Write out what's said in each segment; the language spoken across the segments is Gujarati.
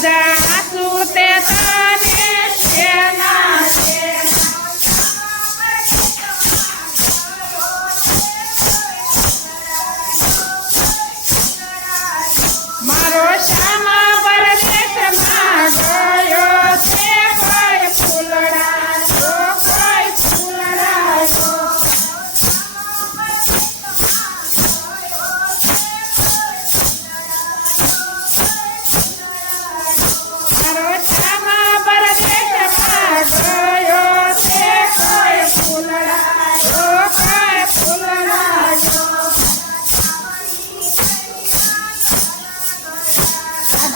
desire.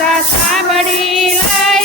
કથા સાંભળી લઈ